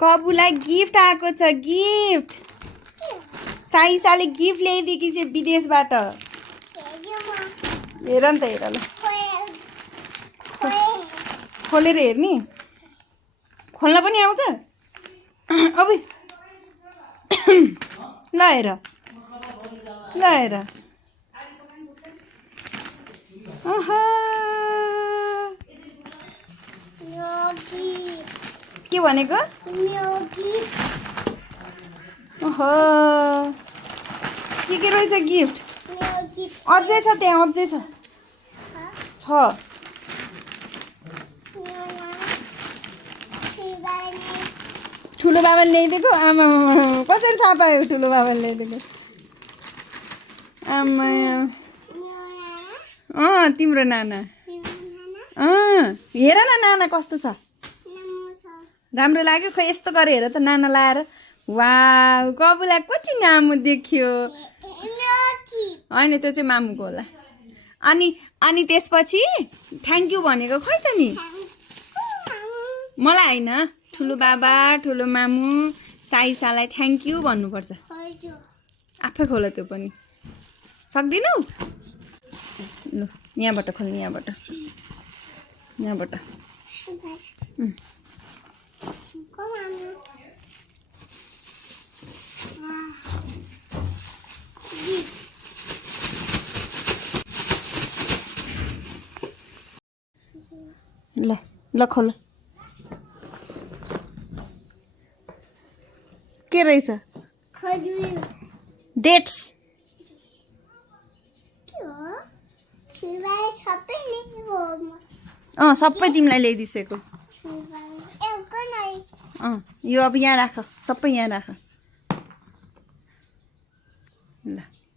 Kublai gift आएको छ gift साइसाले gift ल्याइदिएकी छ विदेशबाट हेर नि त हेर ल खोलेर हेर्ने खोल्न पनि आउँछ अब ल हेर के भनेको ओहो के रहेछ गिफ्ट अझै छ त्यहाँ अझै छ ठुलो बाबाले ल्याइदिएको आमा कसरी थाहा पायो ठुलो बाबाले ल्याइदिएको आमा तिम्रो नाना हेर न नाना कस्तो छ राम्रो लाग्यो खै यस्तो गरेर हेर त नाना लाएर वाउ कबुलाई कति नामु देख्यो होइन त्यो चाहिँ मामुको होला अनि त्यसपछि थ्याङ्क यू भनेको खै त नि मलाई होइन ठुलो बाबा ठुलो मामु साइसालाई थ्याङ्क यू भन्नुपर्छ आफै खोल त्यो पनि सक्दिनौ ल यहाँबाट खोल्नु यहाँबाट ल खोल के रहेछ डेट्स सबै तिमीलाई ल्याइदिसेको यो अब यहाँ राख सबै यहाँ राख